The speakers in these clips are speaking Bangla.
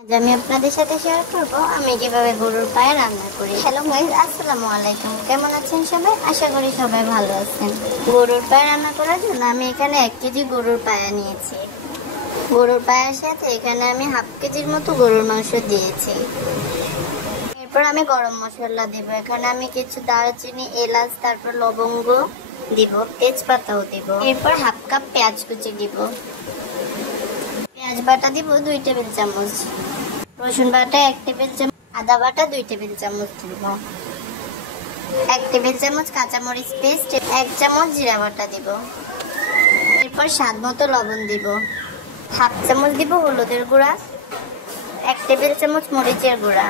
আজ আমি আপনাদের সাথে শেয়ার করব আমি কিভাবে গরুর পায়া রান্না করি। হ্যালো গাইস, আসসালামু আলাইকুম। কেমন আছেন সবাই? আশা করি সবাই ভালো আছেন। গরুর পায়া রান্না করার জন্য আমি এখানে 1 কেজি গরুর পায়া নিয়েছি। গরুর পায়ার সাথে এখানে আমি হাফ কেজির মতো গরুর মাংস দিয়েছি। এরপর আমি গরম মশলা দিব। এখানে আমি কিছু দারচিনি, এলাচ, তারপর লবঙ্গ দিব, তেজপাতাও দিব। এরপর হাফ কাপ পেঁয়াজ কুচি দিব। পেঁয়াজ বাটা দিব 2 টেবিল চামচ, রসুন বাটা 1 টেবিল চামচ, আদা বাটা 2 টেবিল চামচ দিব, 1 টেবিল চামচ কাঁচামরিচ পেস্ট, 1 চামচ জিরা বাটা দিব। এরপর স্বাদ মতো লবণ দিব, হাফ চামচ দিব হলুদের গুঁড়া, 1 টেবিল চামচ মরিচের গুঁড়া,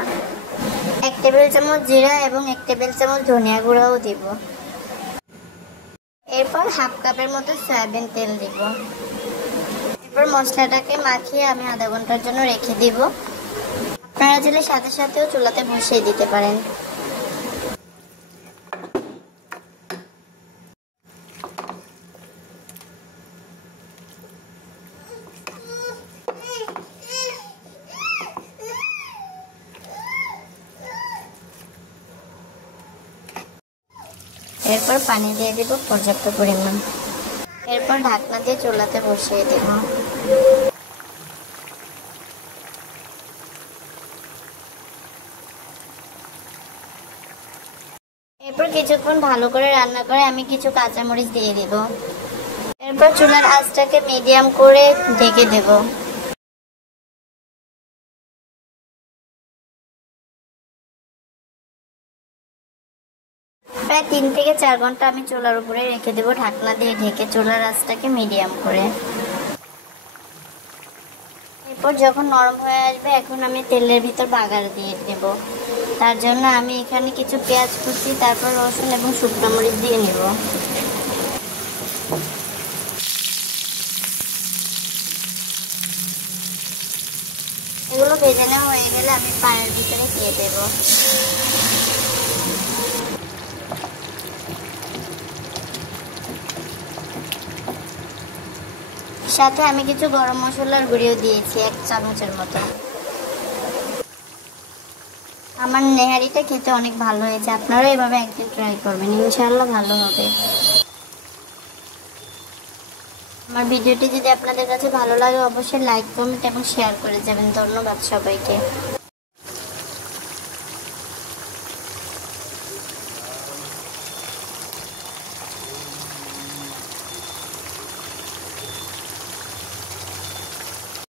1 টেবিল চামচ জিরা এবং 1 টেবিল চামচ ধনিয়া গুঁড়াও দিব। এরপর হাফ কাপের মতো সয়াবিন তেল দিব। এরপর মশলাটাকে মাখিয়ে আমি আধা ঘন্টার জন্য রেখে দিব। আপনারা চাইলে সাথে সাথেও চুলাতে বসিয়ে দিতে পারেন। এরপর পানি দিয়ে দিব পর্যাপ্ত পরিমাণ। এরপর ঢাকনা দিয়ে চুলাতে বসিয়ে দেব। এরপর কিছুক্ষণ ভালো করে রান্না করে আমি কিছু কাঁচামরিচ দিয়ে দিব। এরপর চুলার আঁচটাকে মিডিয়াম করে ঢেকে দেব। প্রায় 3 থেকে 4 ঘন্টা আমি চুলার উপরে রেখে দেব, ঢাকনা দিয়ে ঢেকে চুলার আঁচটাকে মিডিয়াম করে। এরপর যখন নরম হয়ে আসবে, এখন আমি তেলের ভিতর বাগার দিয়ে দেব। তার জন্য আমি এখানে কিছু পেঁয়াজ কুচি, তারপর রসুন এবং শুকনো মরিচ দিয়ে নেব। এগুলো ভেজে নেওয়া হয়ে গেলে আমি পায়ের ভিতরে দিয়ে দেব। সাথে আমি কিছু গরম মশলার গুঁড়িও দিয়েছি 1 চামচের মতো। আমার নেহারিটা খেতে অনেক ভালো হয়েছে। আপনারা এভাবে একদিন ট্রাই করবেন, ইনশাআল্লাহ ভালো হবে। আমার ভিডিওটি যদি আপনাদের কাছে ভালো লাগে অবশ্যই লাইক, কমেন্ট এবং শেয়ার করে যাবেন। ধন্যবাদ সবাইকে।